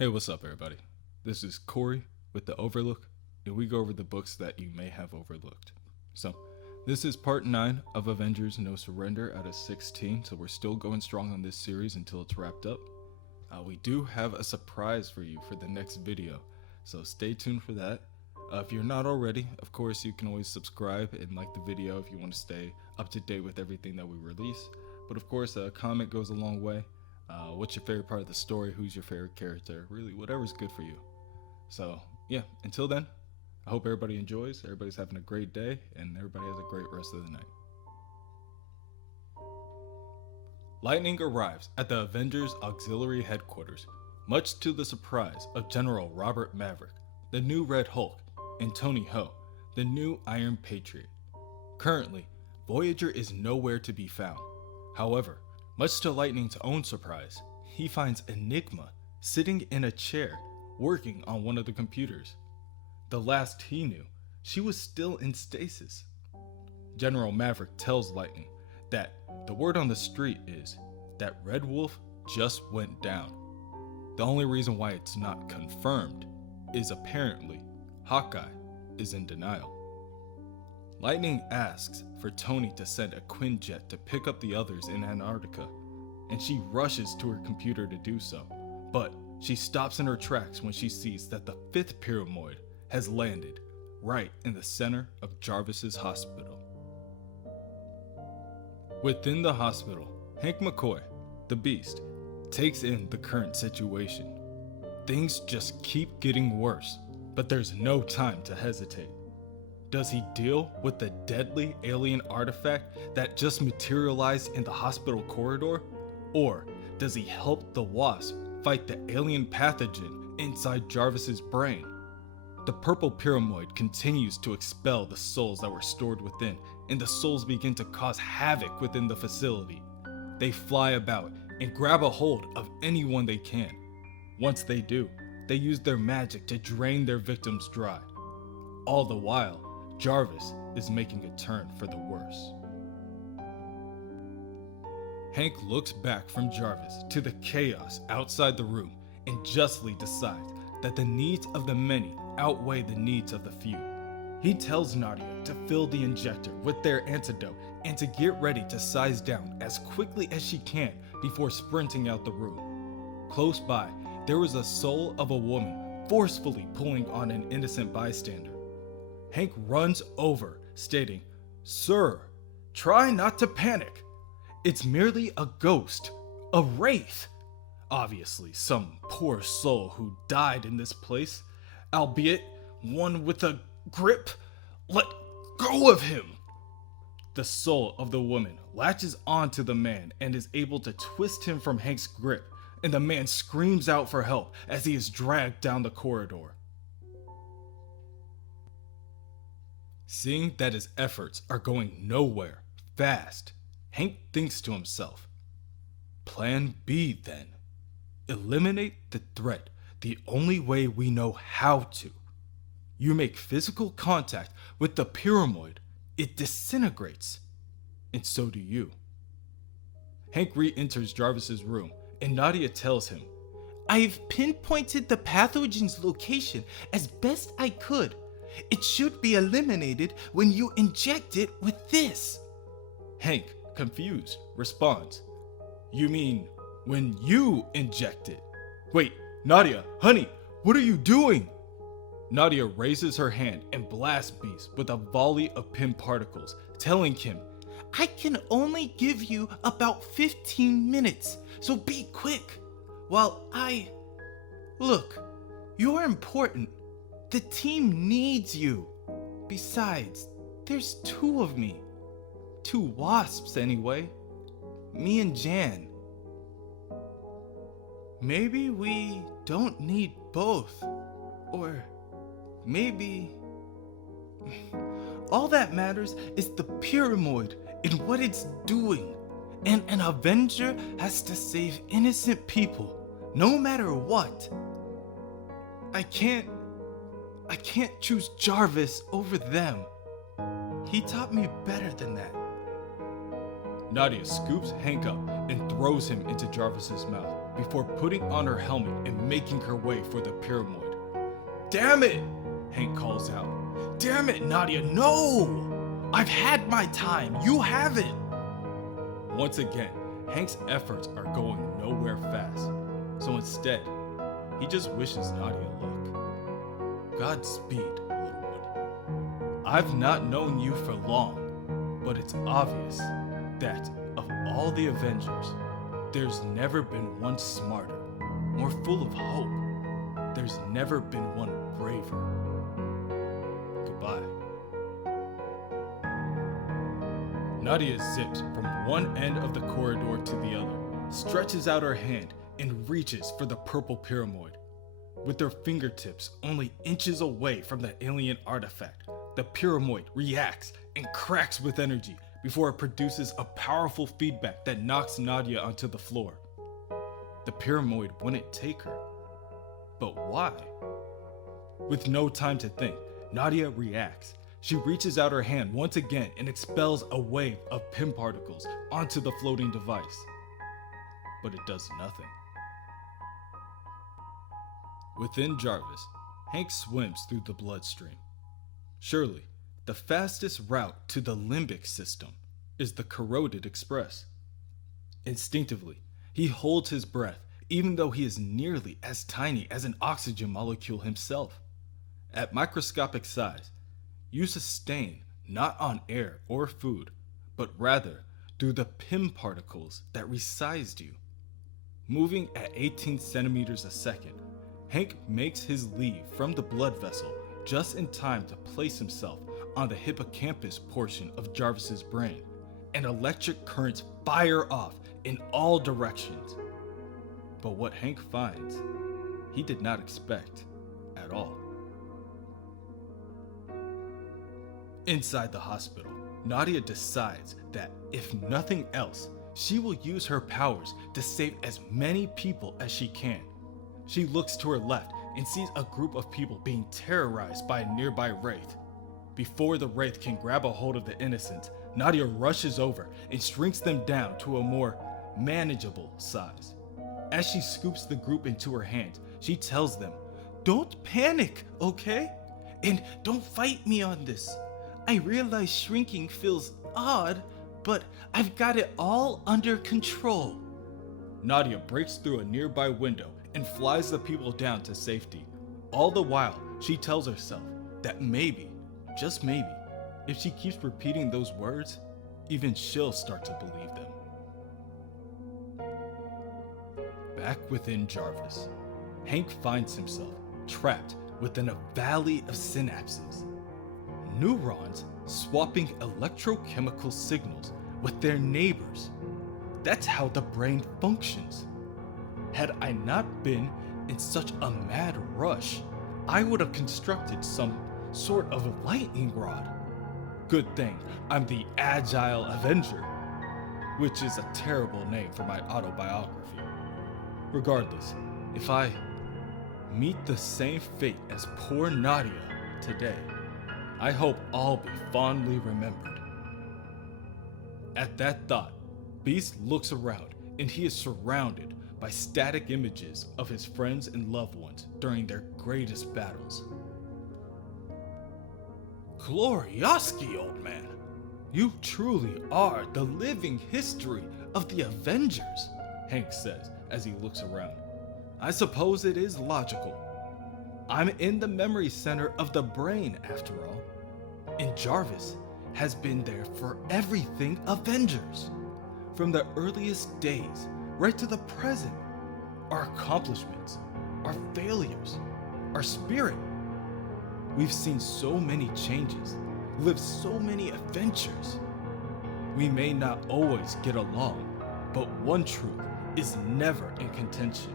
Hey, what's up, everybody? This is Corey with the OverLook, and we go over the books that you may have overlooked. So, this is part 9 of Avengers No Surrender out of 16, so we're still going strong on this series until it's wrapped up. We do have a surprise for you for the next video, so stay tuned for that. If you're not already, of course, you can always subscribe and like the video if you want to stay up to date with everything that we release. But of course, a comment goes a long way. What's your favorite part of the story? Who's your favorite character? Really, whatever's good for you. So, yeah, until then, I hope everybody enjoys, everybody's having a great day, and everybody has a great rest of the night. Lightning arrives at the Avengers Auxiliary Headquarters, much to the surprise of General Robert Maverick, the new Red Hulk, and Tony Ho, the new Iron Patriot. Currently, Voyager is nowhere to be found. However, much to Lightning's own surprise, he finds Enigma sitting in a chair, working on one of the computers. The last he knew, she was still in stasis. General Maverick tells Lightning that the word on the street is that Red Wolf just went down. The only reason why it's not confirmed is apparently Hawkeye is in denial. Lightning asks for Tony to send a Quinjet to pick up the others in Antarctica, and she rushes to her computer to do so, but she stops in her tracks when she sees that the 5th pyramoid has landed right in the center of Jarvis's hospital. Within the hospital, Hank McCoy, the Beast, takes in the current situation. Things just keep getting worse, but there's no time to hesitate. Does he deal with the deadly alien artifact that just materialized in the hospital corridor? Or does he help the Wasp fight the alien pathogen inside Jarvis's brain? The purple pyramoid continues to expel the souls that were stored within, and the souls begin to cause havoc within the facility. They fly about and grab a hold of anyone they can. Once they do, they use their magic to drain their victims dry. All the while, Jarvis is making a turn for the worse. Hank looks back from Jarvis to the chaos outside the room and justly decides that the needs of the many outweigh the needs of the few. He tells Nadia to fill the injector with their antidote and to get ready to size down as quickly as she can before sprinting out the room. Close by, there was a soul of a woman forcefully pulling on an innocent bystander. Hank runs over, stating, "Sir, try not to panic. It's merely a ghost, a wraith. Obviously, some poor soul who died in this place, albeit one with a grip. Let go of him." The soul of the woman latches onto the man and is able to twist him from Hank's grip, and the man screams out for help as he is dragged down the corridor. Seeing that his efforts are going nowhere fast, Hank thinks to himself, Plan B then. Eliminate the threat the only way we know how to. You make physical contact with the pyramoid, it disintegrates, and so do you. Hank re-enters Jarvis's room, and Nadia tells him, "I've pinpointed the pathogen's location as best I could. It should be eliminated when you inject it with this." Hank, confused, responds, "You mean when you inject it?" "Wait, Nadia, honey, what are you doing?" Nadia raises her hand and blasts Beast with a volley of Pym particles, telling him, "I can only give you about 15 minutes, so be quick. Look, you're important. The team needs you. Besides, there's 2 of me. 2 wasps anyway. Me and Jan. Maybe we don't need both. Or maybe... All that matters is the pyramoid and what it's doing. And an Avenger has to save innocent people, no matter what. I can't choose Jarvis over them. He taught me better than that." Nadia scoops Hank up and throws him into Jarvis's mouth, before putting on her helmet and making her way for the pyramoid. "Damn it!" Hank calls out. "Damn it, Nadia, no! I've had my time, you haven't!" Once again, Hank's efforts are going nowhere fast, so instead, he just wishes Nadia luck. "Godspeed, little one. I've not known you for long, but it's obvious that, of all the Avengers, there's never been one smarter, more full of hope. There's never been one braver. Goodbye." Nadia zips from one end of the corridor to the other, stretches out her hand, and reaches for the purple pyramoid. With her fingertips only inches away from the alien artifact, the pyramoid reacts and cracks with energy before it produces a powerful feedback that knocks Nadia onto the floor. The pyramoid wouldn't take her. But why? With no time to think, Nadia reacts. She reaches out her hand once again and expels a wave of Pym particles onto the floating device. But it does nothing. Within Jarvis, Hank swims through the bloodstream. Surely, the fastest route to the limbic system is the corroded express. Instinctively, he holds his breath even though he is nearly as tiny as an oxygen molecule himself. At microscopic size, you sustain not on air or food, but rather through the Pym particles that resized you. Moving at 18 centimeters a second, Hank makes his leave from the blood vessel just in time to place himself on the hippocampus portion of Jarvis's brain, and electric currents fire off in all directions. But what Hank finds, he did not expect at all. Inside the hospital, Nadia decides that if nothing else, she will use her powers to save as many people as she can. She looks to her left and sees a group of people being terrorized by a nearby wraith. Before the wraith can grab a hold of the innocents, Nadia rushes over and shrinks them down to a more manageable size. As she scoops the group into her hands, she tells them, "Don't panic, okay? And don't fight me on this. I realize shrinking feels odd, but I've got it all under control." Nadia breaks through a nearby window and flies the people down to safety. All the while, she tells herself that maybe, just maybe, if she keeps repeating those words, even she'll start to believe them. Back within Jarvis, Hank finds himself trapped within a valley of synapses. Neurons swapping electrochemical signals with their neighbors. That's how the brain functions. Had I not been in such a mad rush, I would have constructed some sort of lightning rod. Good thing I'm the Agile Avenger, which is a terrible name for my autobiography. Regardless, if I meet the same fate as poor Nadia today, I hope I'll be fondly remembered. At that thought, Beast looks around and he is surrounded by static images of his friends and loved ones during their greatest battles. "Glorioski, old man! You truly are the living history of the Avengers," Hank says as he looks around. "I suppose it is logical. I'm in the memory center of the brain after all. And Jarvis has been there for everything Avengers. From the earliest days right to the present. Our accomplishments, our failures, our spirit. We've seen so many changes, lived so many adventures. We may not always get along, but one truth is never in contention.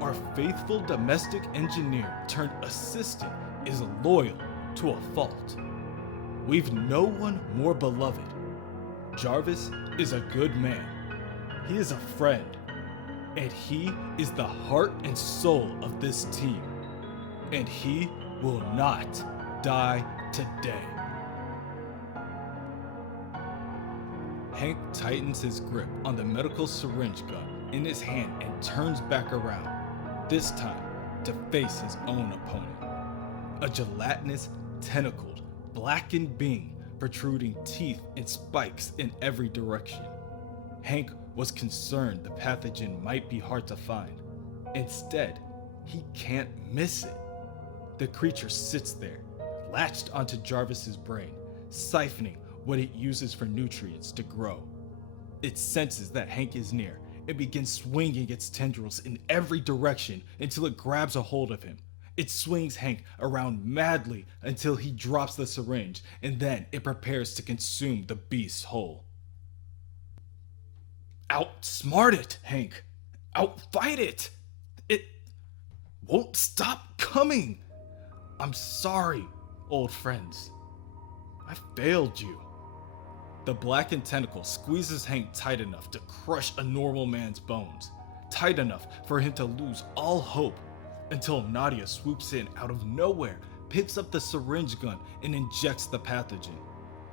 Our faithful domestic engineer turned assistant is loyal to a fault. We've no one more beloved. Jarvis is a good man. He is a friend. And he is the heart and soul of this team. And he will not die today." Hank tightens his grip on the medical syringe gun in his hand and turns back around, this time to face his own opponent. A gelatinous, tentacled, blackened being protruding teeth and spikes in every direction. Hank was concerned the pathogen might be hard to find. Instead, he can't miss it. The creature sits there, latched onto Jarvis's brain, siphoning what it uses for nutrients to grow. It senses that Hank is near and begins swinging its tendrils in every direction until it grabs a hold of him. It swings Hank around madly until he drops the syringe, and then it prepares to consume the beast whole. Outsmart it, Hank! Outfight it! It won't stop coming! I'm sorry, old friends. I failed you. The blackened tentacle squeezes Hank tight enough to crush a normal man's bones, tight enough for him to lose all hope, until Nadia swoops in out of nowhere, picks up the syringe gun, and injects the pathogen.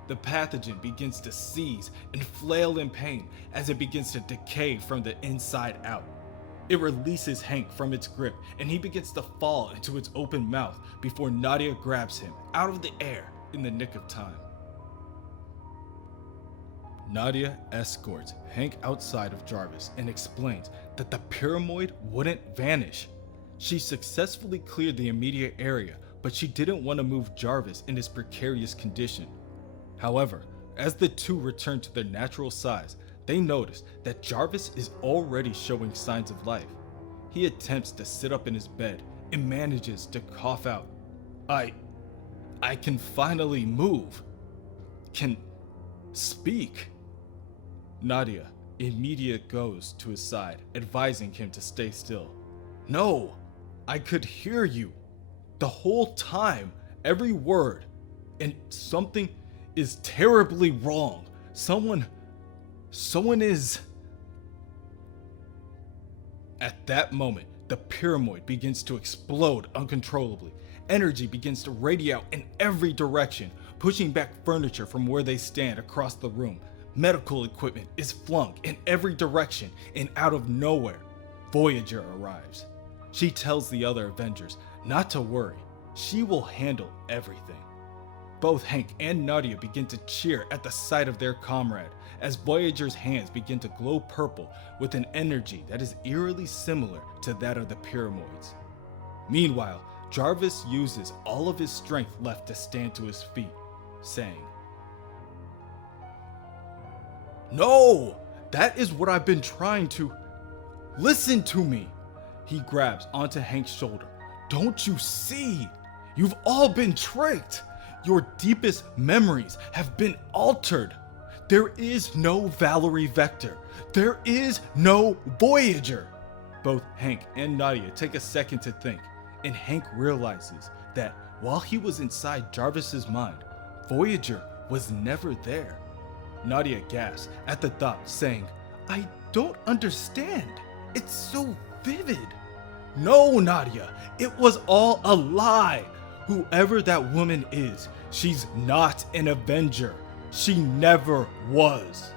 The pathogen begins to seize and flail in pain as it begins to decay from the inside out. It releases Hank from its grip, and he begins to fall into its open mouth before Nadia grabs him out of the air in the nick of time. Nadia escorts Hank outside of Jarvis and explains that the pyramoid wouldn't vanish. She successfully cleared the immediate area, but she didn't want to move Jarvis in his precarious condition. However, as the two return to their natural size, they notice that Jarvis is already showing signs of life. He attempts to sit up in his bed and manages to cough out, I can finally move. Can speak. Nadia immediately goes to his side, advising him to stay still. No, I could hear you the whole time, every word, and something is terribly wrong. Someone is... At that moment, the pyramoid begins to explode uncontrollably. Energy begins to radiate out in every direction, pushing back furniture from where they stand across the room. Medical equipment is flung in every direction, and out of nowhere, Voyager arrives. She tells the other Avengers not to worry, she will handle everything. Both Hank and Nadia begin to cheer at the sight of their comrade, as Voyager's hands begin to glow purple with an energy that is eerily similar to that of the pyramoids. Meanwhile, Jarvis uses all of his strength left to stand to his feet, saying, "No! That is what I've been trying to... Listen to me!" He grabs onto Hank's shoulder. "Don't you see? You've all been tricked! Your deepest memories have been altered! There is no Valerie Vector! There is no Voyager!" Both Hank and Nadia take a second to think, and Hank realizes that while he was inside Jarvis's mind, Voyager was never there. Nadia gasps at the thought, saying, "I don't understand. It's so vivid." "No, Nadia, it was all a lie. Whoever that woman is, she's not an Avenger. She never was."